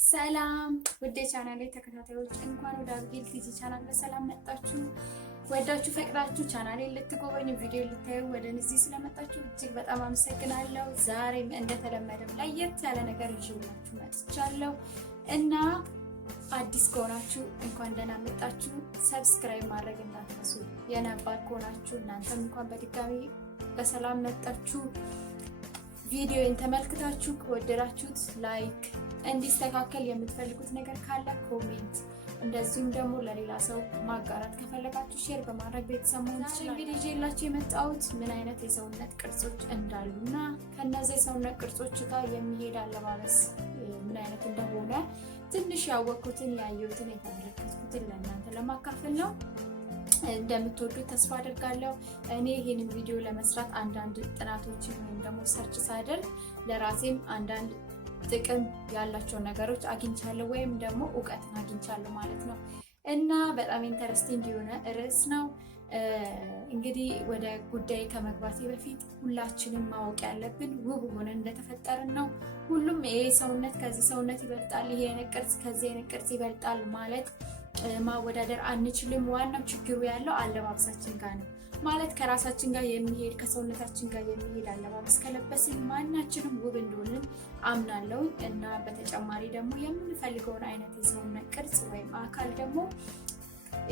ሰላም ውድ ቻናሌ ተከታታዮች እንኳን ወደ አብጌል ቲጂ ቻናል በሰላም መጣችሁ። ወዳችሁ ፈቅዳችሁ ቻናሌን ልትጎበኙ ቪዲዮ ልታዩ ወደ እዚህ ስለመጣችሁ እጅግ በጣም አመሰግናለሁ። ዛሬም እንደተለመደው ለየት ያለ ነገር ይዤላችሁ መጥቻለሁ እና አዲስ ከሆናችሁ እንኳን ደህና መጣችሁ። ሰብስክራይብ ማድረግ እንዳትረሱ። የነባር ከሆናችሁ እናንተም እንኳን በድጋሚ በሰላም መጣችሁ። ቪዲዮን ተመልክታችሁ ከወደዳችሁት ላይክ እንዲስተካከል የምትፈልጉት ነገር ካለ ኮሜንት፣ እንደዚሁም ደግሞ ለሌላ ሰው ማጋራት ከፈለጋችሁ ሼር በማድረግ ቤተሰብ መሆን ይችላል። እንግዲህ ይዤላችሁ የመጣሁት ምን አይነት የሰውነት ቅርጾች እንዳሉና ከነዚህ የሰውነት ቅርጾች ጋር የሚሄድ አለባበስ ምን አይነት እንደሆነ ትንሽ ያወቅኩትን ያየሁትን የተመለከትኩትን ለእናንተ ለማካፈል ነው። እንደምትወዱት ተስፋ አድርጋለሁ። እኔ ይሄንን ቪዲዮ ለመስራት አንዳንድ ጥናቶችን ወይም ደግሞ ሰርች ሳደርግ ለራሴም አንዳንድ ጥቅም ያላቸው ነገሮች አግኝቻለሁ ወይም ደግሞ እውቀትን አግኝቻለሁ ማለት ነው እና በጣም ኢንተረስቲንግ የሆነ ርዕስ ነው። እንግዲህ ወደ ጉዳይ ከመግባቴ በፊት ሁላችንም ማወቅ ያለብን ውብ ሆነን እንደተፈጠርን ነው። ሁሉም ይሄ ሰውነት ከዚህ ሰውነት ይበልጣል፣ ይሄ አይነት ቅርጽ ከዚህ አይነት ቅርጽ ይበልጣል ማለት ማወዳደር አንችልም። ዋናው ችግሩ ያለው አለባበሳችን ጋር ነው። ማለት ከራሳችን ጋር የሚሄድ ከሰውነታችን ጋር የሚሄድ አለባበስ ከለበስን ማናችንም ውብ እንደሆንን አምናለሁ እና በተጨማሪ ደግሞ የምንፈልገውን አይነት የሰውነት ቅርጽ ወይም አካል ደግሞ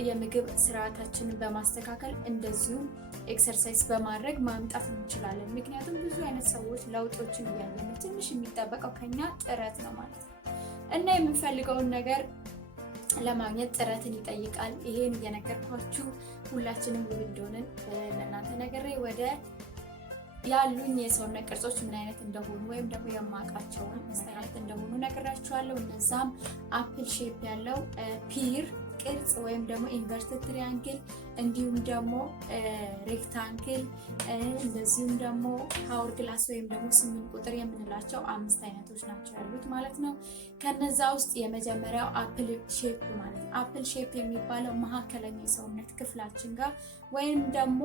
የምግብ ስርዓታችንን በማስተካከል እንደዚሁም ኤክሰርሳይዝ በማድረግ ማምጣት እንችላለን። ምክንያቱም ብዙ አይነት ሰዎች ለውጦችን እያየን ትንሽ የሚጠበቀው ከኛ ጥረት ነው ማለት ነው እና የምንፈልገውን ነገር ለማግኘት ጥረትን ይጠይቃል። ይሄን እየነገርኳችሁ ሁላችንም ውብ እንደሆንን ለእናንተ ነግሬ ወደ ያሉኝ የሰውነት ቅርጾች ምን አይነት እንደሆኑ ወይም ደግሞ የማውቃቸውን መስተካከል እንደሆኑ ነግራችኋለሁ። እነዛም አፕል ሼፕ ያለው ፒር ቅርጽ ወይም ደግሞ ኢንቨርትድ ትሪያንግል እንዲሁም ደግሞ ሬክታንግል እንደዚሁም ደግሞ ፓወር ግላስ ወይም ደግሞ 8 ቁጥር የምንላቸው 5 አይነቶች ናቸው ያሉት ማለት ነው። ከነዛ ውስጥ የመጀመሪያው አፕል ሼፕ ማለት ነው። አፕል ሼፕ የሚባለው መካከለኛ የሰውነት ክፍላችን ጋር ወይም ደግሞ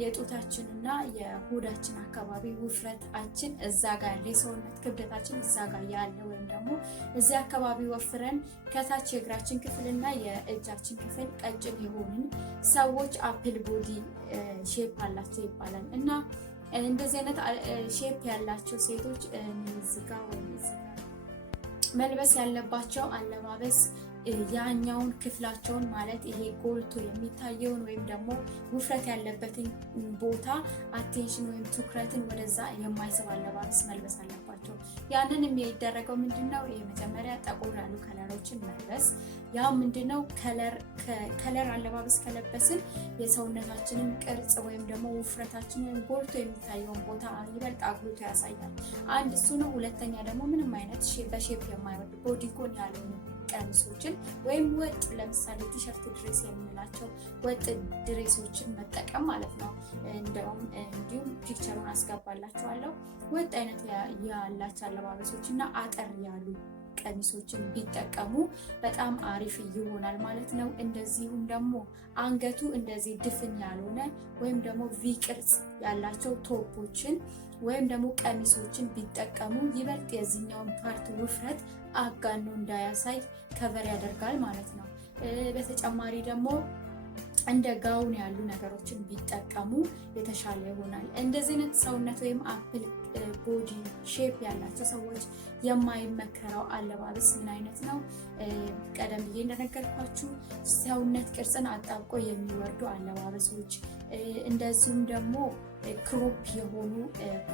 የጡታችንና የሆዳችን አካባቢ ውፍረታችን እዛ ጋር ያለ የሰውነት ክብደታችን እዛ ጋር ያለ ወይም ደግሞ እዚህ አካባቢ ወፍረን ከታች የእግራችን ክፍልና የእጃችን ክፍል ቀጭን የሆንን ሰዎች አፕል ቦዲ ሼፕ አላቸው ይባላል እና እንደዚህ አይነት ሼፕ ያላቸው ሴቶች እዚጋ ወይም እዚጋ መልበስ ያለባቸው አለባበስ ያኛውን ክፍላቸውን ማለት ይሄ ጎልቶ የሚታየውን ወይም ደግሞ ውፍረት ያለበትን ቦታ አቴንሽን ወይም ትኩረትን ወደዛ የማይስብ አለባበስ መልበስ አለባቸው። ያንን የሚደረገው ምንድነው? የመጀመሪያ ጠቆር ያሉ ከለሮችን መልበስ። ያው ምንድነው ከለር አለባበስ ከለበስን የሰውነታችንን ቅርጽ ወይም ደግሞ ውፍረታችንን ጎልቶ የሚታየውን ቦታ ይበልጥ አጉልቶ ያሳያል። አንድ እሱ ነው። ሁለተኛ ደግሞ ምንም አይነት በሼፕ የማይወድ ቦዲኮን ያልሆኑ ቀሚሶችን ወይም ወጥ ለምሳሌ ቲሸርት ድሬስ የምንላቸው ወጥ ድሬሶችን መጠቀም ማለት ነው። እንዲሁም ፒክቸሩን አስገባላችኋለሁ። ወጥ አይነት ያላቸው አለባበሶች እና አጠር ያሉ ቀሚሶችን ቢጠቀሙ በጣም አሪፍ ይሆናል ማለት ነው። እንደዚሁም ደግሞ አንገቱ እንደዚህ ድፍን ያልሆነ ወይም ደግሞ ቪ ቅርጽ ያላቸው ቶፖችን ወይም ደግሞ ቀሚሶችን ቢጠቀሙ ይበልጥ የዚህኛውን ፓርት ውፍረት አጋኖ እንዳያሳይ ከቨር ያደርጋል ማለት ነው። በተጨማሪ ደግሞ እንደ ጋውን ያሉ ነገሮችን ቢጠቀሙ የተሻለ ይሆናል። እንደዚህ አይነት ሰውነት ወይም አፕል ቦዲ ሼፕ ያላቸው ሰዎች የማይመከረው አለባበስ ምን አይነት ነው? ቀደም ብዬ እንደነገርኳችሁ ሰውነት ቅርጽን አጣብቆ የሚወርዱ አለባበሶች፣ እንደዚሁም ደግሞ ክሮፕ የሆኑ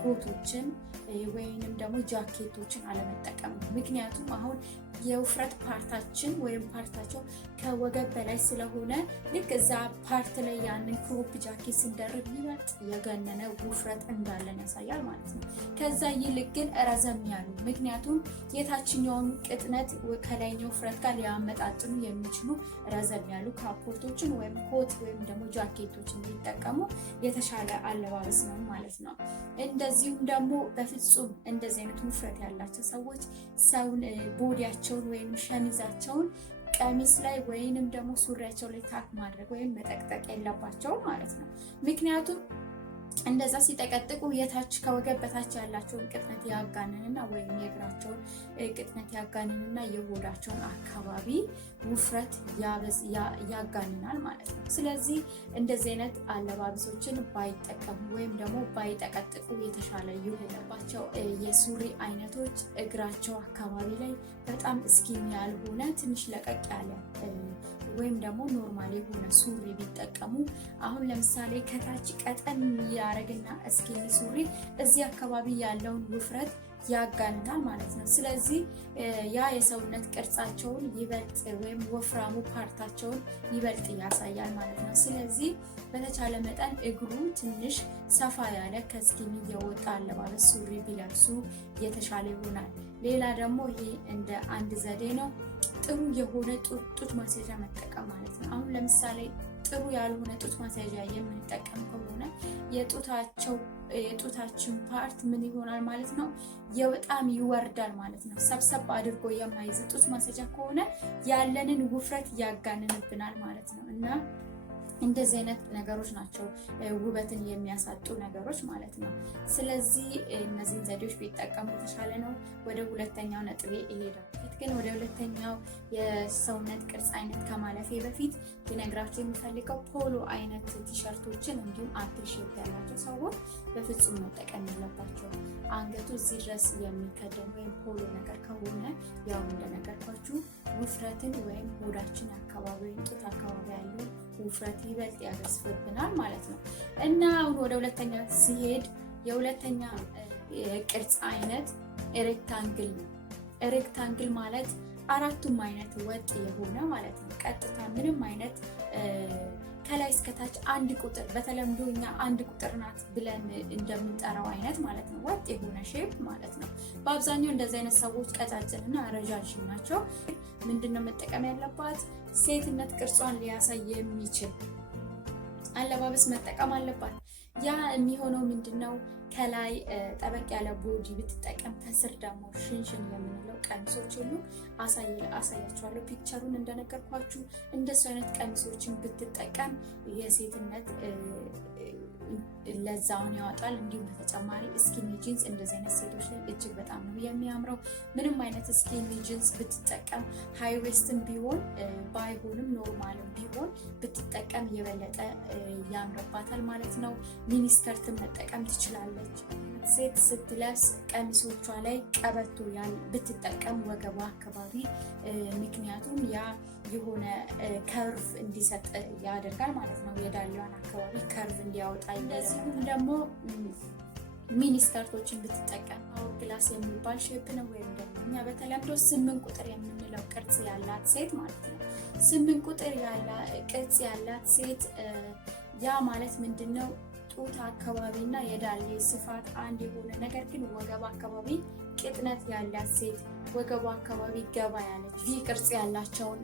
ኮቶችን ወይንም ደግሞ ጃኬቶችን አለመጠቀም ነው። ምክንያቱም አሁን የውፍረት ፓርታችን ወይም ፓርታቸው ከወገብ በላይ ስለሆነ ልክ እዛ ፓርት ላይ ያንን ክሮፕ ጃኬት ስንደርብ ይበልጥ የገነነ ውፍረት እንዳለን ያሳያል ማለት ነው። ከዛ ይልቅ ግን ረዘም ያሉ ምክንያቱም የታችኛውን ቅጥነት ከላይኛው ውፍረት ጋር ሊያመጣጥኑ የሚችሉ ረዘም ያሉ ካፖርቶችን ወይም ኮት ወይም ደግሞ ጃኬቶችን ሊጠቀሙ የተሻለ አለባበስ ነው ማለት ነው። እንደዚሁም ደግሞ በፍጹም እንደዚህ አይነት ውፍረት ያላቸው ሰዎች ሰውን ቦዲያቸውን ወይም ሸሚዛቸውን ቀሚስ ላይ ወይንም ደግሞ ሱሪያቸው ላይ ታክ ማድረግ ወይም መጠቅጠቅ የለባቸውም ማለት ነው። ምክንያቱም እንደዛ ሲጠቀጥቁ የታች ከወገብ በታች ያላቸውን ቅጥነት ያጋንንና ወይም የእግራቸውን ቅጥነት ያጋንንና የሆዳቸውን አካባቢ ውፍረት ያጋንናል ማለት ነው። ስለዚህ እንደዚህ አይነት አለባበሶችን ባይጠቀሙ ወይም ደግሞ ባይጠቀጥቁ የተሻለ ይሆንላቸው። የሱሪ አይነቶች እግራቸው አካባቢ ላይ በጣም እስኪን ያልሆነ ትንሽ ለቀቅ ያለ ወይም ደግሞ ኖርማል የሆነ ሱሪ ቢጠቀሙ። አሁን ለምሳሌ ከታች ቀጠን ያረግና እስኪኒ ሱሪ እዚህ አካባቢ ያለውን ውፍረት ያጋንናል ማለት ነው። ስለዚህ ያ የሰውነት ቅርጻቸውን ይበልጥ ወይም ወፍራሙ ፓርታቸውን ይበልጥ ያሳያል ማለት ነው። ስለዚህ በተቻለ መጠን እግሩ ትንሽ ሰፋ ያለ ከስኪኒ የወጣ አለባበስ ሱሪ ቢለብሱ የተሻለ ይሆናል። ሌላ ደግሞ ይሄ እንደ አንድ ዘዴ ነው፣ ጥሩ የሆነ ጡት ማስያዣ መጠቀም ማለት ነው። አሁን ለምሳሌ ጥሩ ያልሆነ ጡት ማስያዣ የምንጠቀም ከሆነ የጡታችን ፓርት ምን ይሆናል ማለት ነው? በጣም ይወርዳል ማለት ነው። ሰብሰብ አድርጎ የማይዝ ጡት ማስያዣ ከሆነ ያለንን ውፍረት ያጋንንብናል ማለት ነው። እና እንደዚህ አይነት ነገሮች ናቸው ውበትን የሚያሳጡ ነገሮች ማለት ነው። ስለዚህ እነዚህን ዘዴዎች ቢጠቀሙ የተሻለ ነው። ወደ ሁለተኛው ነጥቤ እሄዳለሁ። ግን ወደ ሁለተኛው የሰውነት ቅርጽ አይነት ከማለፌ በፊት ሊነግራቸው የሚፈልገው ፖሎ አይነት ቲሸርቶችን እንዲሁም አፕል ሼፕ ያላቸው ሰዎች በፍጹም መጠቀም የለባቸው። አንገቱ እዚህ ድረስ የሚከደን ወይም ፖሎ ነገር ከሆነ ያው እንደነገርኳችሁ ውፍረትን ወይም ሆዳችን አካባቢ ወይም ጡት አካባቢ ያለው ውፍረት ይበልጥ ያገዝፍብናል ማለት ነው። እና አሁን ወደ ሁለተኛ ሲሄድ የሁለተኛ ቅርጽ አይነት ሬክታንግል ነው። ሬክታንግል ማለት አራቱም አይነት ወጥ የሆነ ማለት ነው። ቀጥታ ምንም አይነት ከላይ እስከታች አንድ ቁጥር በተለምዶ እኛ አንድ ቁጥር ናት ብለን እንደምንጠራው አይነት ማለት ነው። ወጥ የሆነ ሼፕ ማለት ነው። በአብዛኛው እንደዚህ አይነት ሰዎች ቀጫጭንና ረዣዥም ናቸው። ምንድነው መጠቀም ያለባት? ሴትነት ቅርጿን ሊያሳይ የሚችል አለባበስ መጠቀም አለባት። ያ የሚሆነው ምንድነው? ከላይ ጠበቅ ያለ ቦዲ ብትጠቀም ከስር ደግሞ ሽንሽን የምንለው ቀሚሶች ሁሉ አሳያችኋለሁ። ፒክቸሩን እንደነገርኳችሁ እንደሱ አይነት ቀሚሶችን ብትጠቀም የሴትነት ለዛውን ያወጣል። እንዲሁም በተጨማሪ ስኪኒ ጂንስ እንደዚህ አይነት ሴቶች ላይ እጅግ በጣም ነው የሚያምረው። ምንም አይነት ስኪኒ ጂንስ ብትጠቀም ሃይ ዌስትም ቢሆን ባይሆንም ኖርማልም ቢሆን ብትጠቀም የበለጠ ያምርባታል ማለት ነው። ሚኒስከርትን መጠቀም ትችላለች። ሴት ስትለብስ ቀሚሶቿ ላይ ቀበቶ ብትጠቀም ወገቧ አካባቢ፣ ምክንያቱም ያ የሆነ ከርቭ እንዲሰጥ ያደርጋል ማለት ነው። የዳሌዋን አካባቢ ከርቭ እንዲያወጣ። እንደዚሁም ደግሞ ሚኒስከርቶችን ብትጠቀም አወር ግላስ የሚባል ሼፕ ነው፣ ወይም ደግሞ እኛ በተለምዶ 8 ቁጥር የምንለው ቅርጽ ያላት ሴት ማለት ነው። 8 ቁጥር ቅርጽ ያላት ሴት ያ ማለት ምንድነው? ጡት አካባቢ እና የዳሌ ስፋት አንድ የሆነ ነገር ግን ወገብ አካባቢ ቅጥነት ያላት ሴት፣ ወገቡ አካባቢ ገባ ያለች ቪ ቅርጽ ያላቸውን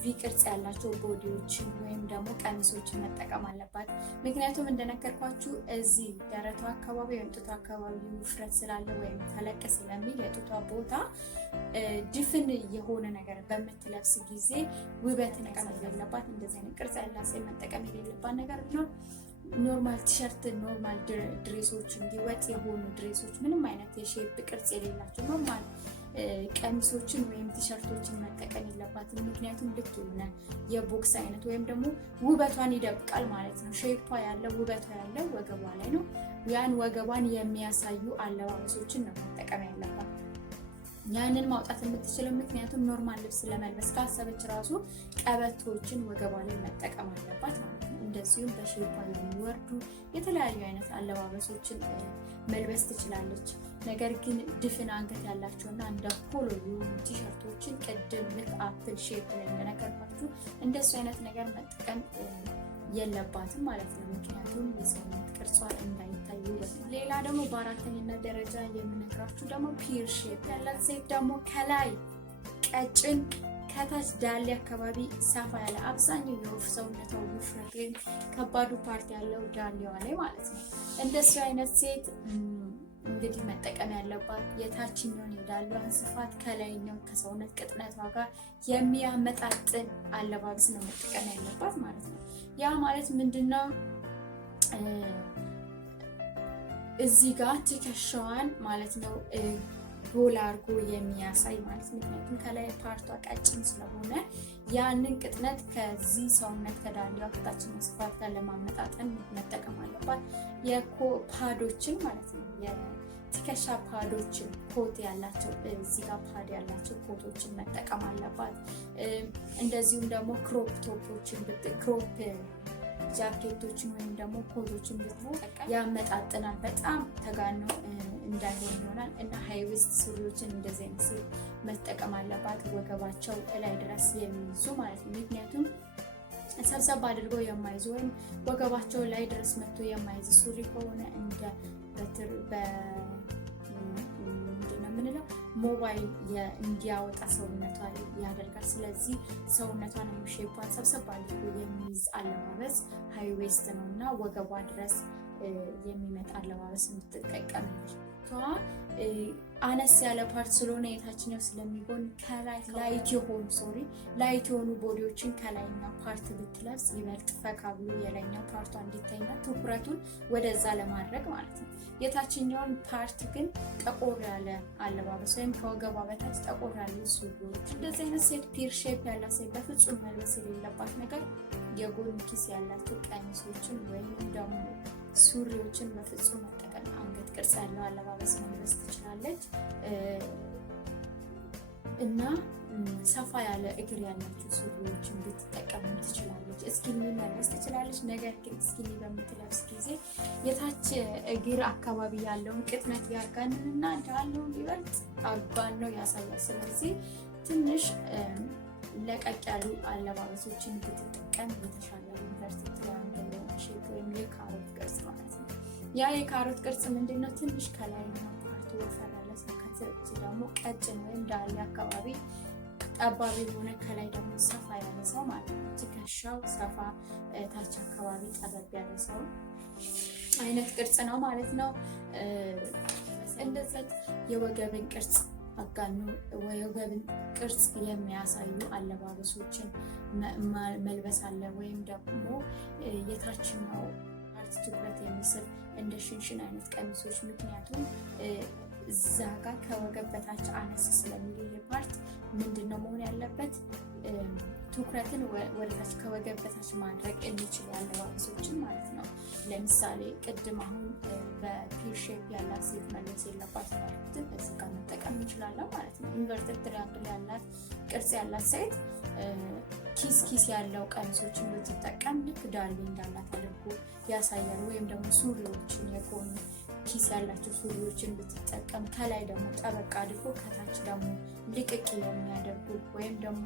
ቪ ቅርጽ ያላቸው ቦዲዎችን ወይም ደግሞ ቀሚሶችን መጠቀም አለባት። ምክንያቱም እንደነገርኳችሁ እዚህ ደረቷ አካባቢ ወይም ጡቷ አካባቢ ውፍረት ስላለ ወይም ተለቅ ስለሚል የጡቷ ቦታ ድፍን የሆነ ነገር በምትለብስ ጊዜ ውበት መቀመጥ የሌለባት። እንደዚህ አይነት ቅርጽ ያላት ሴት መጠቀም የሌለባት ነገር ቢኖር ኖርማል ቲሸርት፣ ኖርማል ድሬሶች፣ እንዲወጥ የሆኑ ድሬሶች፣ ምንም አይነት የሼፕ ቅርጽ የሌላቸው ኖርማል ቀሚሶችን ወይም ቲሸርቶችን መጠቀም የለባትም። ምክንያቱም ልክ የሆነ የቦክስ አይነት ወይም ደግሞ ውበቷን ይደብቃል ማለት ነው። ሼፓ ያለው ውበቷ ያለው ወገቧ ላይ ነው። ያን ወገቧን የሚያሳዩ አለባበሶችን ነው መጠቀም ያለባት። ያንን ማውጣት የምትችለው ምክንያቱም ኖርማል ልብስ ለመልበስ ካሰበች ራሱ ቀበቶችን ወገቧ ላይ መጠቀም አለባት ማለት ነው። እንደዚሁም በሼፓ የሚወርዱ የተለያዩ አይነት አለባበሶችን መልበስ ትችላለች። ነገር ግን ድፍን አንገት ያላቸውና እንደ ፖሎ የሆኑ ቲሸርቶችን ቅድም ልክ አፕል ሼፕ ላይ እንደነገርኳችሁ እንደሱ አይነት ነገር መጠቀም የለባትም ማለት ነው። ምክንያቱም የሰውነት ቅርጿን እንዳይታዩ። ሌላ ደግሞ በአራተኝነት ደረጃ የምነግራችሁ ደግሞ ፒር ሼፕ ያላት ሴት ደግሞ ከላይ ቀጭን ከታች ዳሌ አካባቢ ሰፋ ያለ አብዛኛው የወፍ ሰውነቷ ውፍረት ግን ከባዱ ፓርት ያለው ዳሌዋ ላይ ማለት ነው። እንደሱ አይነት ሴት እንግዲህ መጠቀም ያለባት የታችኛውን የዳሌዋን ስፋት ከላይኛው ከሰውነት ቅጥነቷ ጋር የሚያመጣጥን አለባበስ ነው መጠቀም ያለባት ማለት ነው። ያ ማለት ምንድነው? እዚህ ጋር ትከሻዋን ማለት ነው ጎላ አድርጎ የሚያሳይ ማለት ነው። ምክንያቱም ከላይ ፓርቷ ቀጭን ስለሆነ ያንን ቅጥነት ከዚህ ሰውነት ከዳሌዋ ከታችኛው ስፋት ጋር ለማመጣጠን መጠቀም አለባት። የፓዶችን ማለት ነው የትከሻ ፓዶችን ኮት ያላቸው እዚህ ጋር ፓድ ያላቸው ኮቶችን መጠቀም አለባት። እንደዚሁም ደግሞ ክሮፕ ቶፖችን ክሮፕ ጃኬቶችን ወይም ደግሞ ኮቶችን ብትጠቀም ያመጣጥናል። በጣም ተጋኖ እንዳይሆን ይሆናል እና ሃይዌስት ሱሪዎችን እንደዚህ አይነት ሴት መጠቀም አለባት፣ ወገባቸው ላይ ድረስ የሚይዙ ማለት ነው። ምክንያቱም ሰብሰብ አድርገው የማይዙ ወይም ወገባቸው ላይ ድረስ መጥቶ የማይዝ ሱሪ ከሆነ እንደ ምንለው ሞባይል እንዲያወጣ ሰውነቷ ያደርጋል። ስለዚህ ሰውነቷን ሼፓን ሰብሰብ አድርጎ የሚይዝ አለባበስ ሃይ ዌስት ነው እና ወገቧ ድረስ የሚመጣ አለባበስ የምትጠቀም አነስ ያለ ፓርት ስለሆነ የታችኛው ስለሚሆን ከላይ ላይት የሆኑ ቦዲዎችን ከላይኛው ፓርት ብትለብስ ይበልጥ ፈካ ብሎ የላይኛው ፓርቷ እንዲታይና ትኩረቱን ወደዛ ለማድረግ ማለት ነው። የታችኛውን ፓርት ግን ጠቆር ያለ አለባበስ ወይም ከወገቧ በታች ጠቆር ያሉ ሱሪዎች፣ እንደዚህ አይነት ሴት ፒር ሼፕ ያላት ሴት በፍጹም መልበስ የሌለባት ነገር የጎን ኪስ ያላቸው ቀሚሶችን ወይም ደግሞ ሱሪዎችን በፍጹም መጠቀም። አንገት ቅርጽ ያለው አለባበስ መልበስ ትችላለች እና ሰፋ ያለ እግር ያላቸው ሱሪዎችን ብትጠቀም ትችላለች። እስኪኒ መልበስ ትችላለች። ነገር ግን እስኪኒ በምትለብስ ጊዜ የታች እግር አካባቢ ያለውን ቅጥነት ያጋንንና ዳሌውን ይበልጥ አጓነው ያሳያል። ስለዚህ ትንሽ ለቀቅ ያሉ አለባበሶችን ብትጠቀም የተሻለ ዩኒቨርሲቲ ትራያንግል ሼፕ ወይም የካሮት ቅርጽ ማለት ነው። ያ የካሮት ቅርጽ ምንድነው? ትንሽ ከላይ ፓርቱ ወፈር ያለ ሰው ከታች ደግሞ ቀጭን ወይም ዳሌ አካባቢ ጠባቢ የሆነ ከላይ ደግሞ ሰፋ ያለ ሰው ማለት ነው። ትከሻው ሰፋ ታች አካባቢ ጠበብ ያለ ሰው አይነት ቅርጽ ነው ማለት ነው። እንደዚህ የወገብን ቅርጽ አጋኖ የወገብን ቅርጽ የሚያሳዩ አለባበሶችን መልበስ አለ። ወይም ደግሞ የታችኛው ፓርት ትኩረት የሚስብ እንደ ሽንሽን አይነት ቀሚሶች። ምክንያቱም እዛ ጋር ከወገብ በታች አነስ ስለሚል ይሄ ፓርት ምንድነው መሆን ያለበት? ትኩረትን ወደታች ከወገብ በታች ማድረግ የሚችሉ አለባበሶችን ማለት ነው። ለምሳሌ ቅድም አሁን በፒር ሼፕ ያላት ሴት መልበስ የለባት ያልኩትን እዚህ ጋር መጠቀም እንችላለን ማለት ነው። ኢንቨርትድ ትሪያንግል ያላት ቅርጽ ያላት ሴት ኪስ ያለው ቀሚሶችን ብትጠቀም ልክ ዳሌ እንዳላት አድርጎ ያሳያል። ወይም ደግሞ ሱሪዎችን የጎን ኪስ ያላቸው ሱሪዎችን ብትጠቀም ከላይ ደግሞ ጠበቅ አድርጎ ከታች ደግሞ ልቅቅ የሚያደርጉ ወይም ደግሞ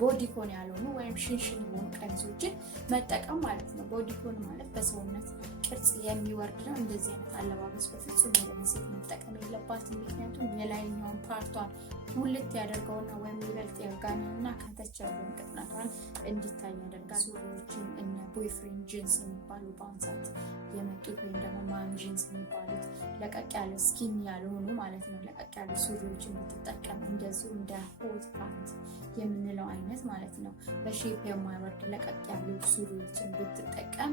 ቦዲኮን ያልሆኑ ወይም ሽንሽን የሆኑ ቀሚሶችን መጠቀም ማለት ነው። ቦዲኮን ማለት በሰውነት ቅርጽ የሚወርድ ነው። እንደዚህ አይነት አለባበስ በፍጹም ሴት መጠቀም የለባትም። ምክንያቱም የላይኛውን ፓርቷን ሁልት ያደርገውና ወይም ይበልጥ ያጋነንና ከታች ያለውን ቅጥነቷን እንዲታይ ያደርጋል። ሱሪዎችን እነ ቦይፍሬንድ ጂንስ የሚባሉ በአሁኑ ሰዓት የመጡት ወይም ደግሞ ማም ጂንስ የሚባሉት ለቀቅ ያለ ስኪን ያልሆኑ ማለት ነው። ለቀቅ ያሉ ሱሪዎችን ብትጠቀም እንደዚሁ እንደ ሆት ፓንት የምንለው አይነት ማለት ነው። በሼፕ የማይወርድ ለቀቅ ያሉ ሱሪዎችን ብትጠቀም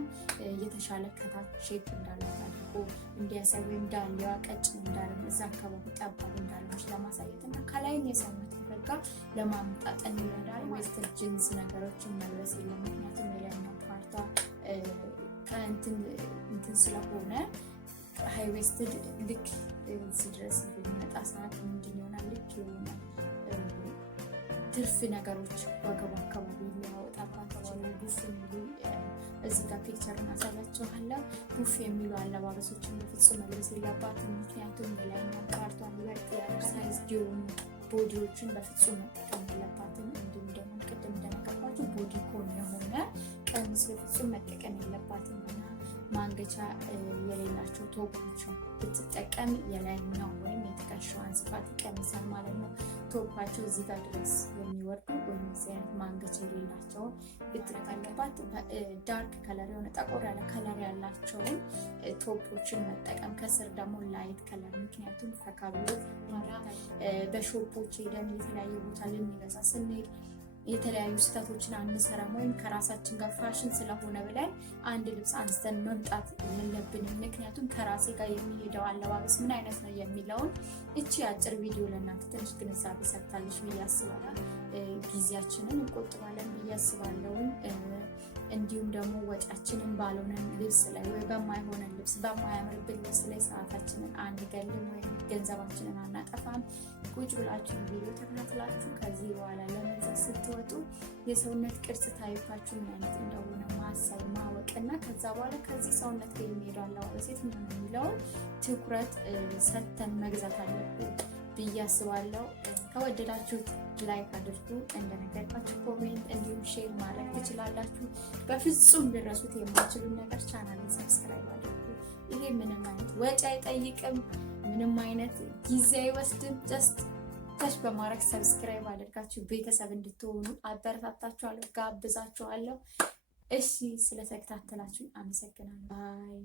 የተሻለ ከታች ሼፕ እንዳላት አድርጎ እንዲያሳይ ወይም ዳሌዋ ቀጭን እንዳልሆነ እዛ አካባቢ ጠባብ እንዳልሆነች ለማሳየት እና ከላይም የሰውነት ክፍል ጋር ለማመጣጠን ይረዳል። ዌስተር ጂንስ ነገሮችን መልበስ የለም። ምክንያቱም የላይኛው ፓርቷ ከእንትን ስለሆነ ሃይ ዌስትድ ልክ እዚህ ድረስ የሚመጣ ሰዓት ምንድን ይሆናል? ልክ የሆነ ትርፍ ነገሮች ወገቡ አካባቢ የሚያወጣባቸው ቡፍ የሚሉ እዚህ ጋር ፒክቸሩን አሳያችኋለሁ። ቡፍ የሚሉ አለባበሶችን በፍጹም መልበስ የለባትም። ምክንያቱም የላይኛው ፓርቷን ይበልጥ ሳይዝ የሆኑ ቦዲዎችን በፍጹም መጠቀም የለባትም። እንዲሁም ደግሞ ቅድም እንደነገርኳችሁ ቦዲኮን የሆነ ቀሚስ በፍጹም መጠቀም የለባትም እና ማንገቻ የሌላቸው ቶፖችን ብትጠቀም የላይኛው ወይም የትከሻዋን ስፋት ይቀንሳል ማለት ነው። ቶፓቸው እዚህ ጋር ድረስ የሚወርዱ ወይም እዚህ አይነት ማንገቻ የሌላቸውን ብትጠቀምባት ዳርክ ከለር የሆነ ጠቆር ያለ ከለር ያላቸውን ቶፖችን መጠቀም፣ ከስር ደግሞ ላይት ከለር። ምክንያቱም ፈካ ብሎ በሾፖች ሄደን የተለያየ ቦታ ልንገዛ ስንሄድ የተለያዩ ስህተቶችን አንሰራም ወይም ከራሳችን ጋር ፋሽን ስለሆነ ብለን አንድ ልብስ አንስተን መምጣት የለብንም። ምክንያቱም ከራሴ ጋር የሚሄደው አለባበስ ምን አይነት ነው የሚለውን እቺ አጭር ቪዲዮ ለእናንተ ትንሽ ግንዛቤ ሰጥታለች ብዬ አስባለሁ። ጊዜያችንን እንቆጥባለን ብዬ አስባለሁ። እንዲሁም ደግሞ ወጫችንን ባልሆነ ልብስ ላይ ወይ በማይሆነን ልብስ በማያምርብን ልብስ ላይ ሰዓታችንን አንገልም ወይም ገንዘባችንን አናጠፋም። ቁጭ ብላችሁ ቪዲዮ ተከታትላችሁ ከዚህ በኋላ ለመግዛት ስትወጡ የሰውነት ቅርጽ ታይፓችሁ ምን አይነት እንደሆነ ማሰብ ማወቅ እና ከዛ በኋላ ከዚህ ሰውነት ጋር የሚሄደው አለባበስ የትኛው ነው የሚለውን ትኩረት ሰጥተን መግዛት አለብን ብዬ አስባለሁ። ከወደዳችሁት ላይክ አድርጉ። እንደነገርኳችሁ ኮሜንት እንዲሁም ሼር ማድረግ ትችላላችሁ። በፍጹም ልረሱት የማይችሉ ነገር ቻናልን ሰብስክራይብ አድርጉ። ይሄ ምንም አይነት ወጪ አይጠይቅም፣ ምንም አይነት ጊዜ አይወስድም። ጀስት ታች በማድረግ ሰብስክራይብ አድርጋችሁ ቤተሰብ እንድትሆኑ አበረታታችኋለሁ፣ ጋብዛችኋለሁ። እሺ ስለተከታተላችሁ አመሰግናለሁ። ባይ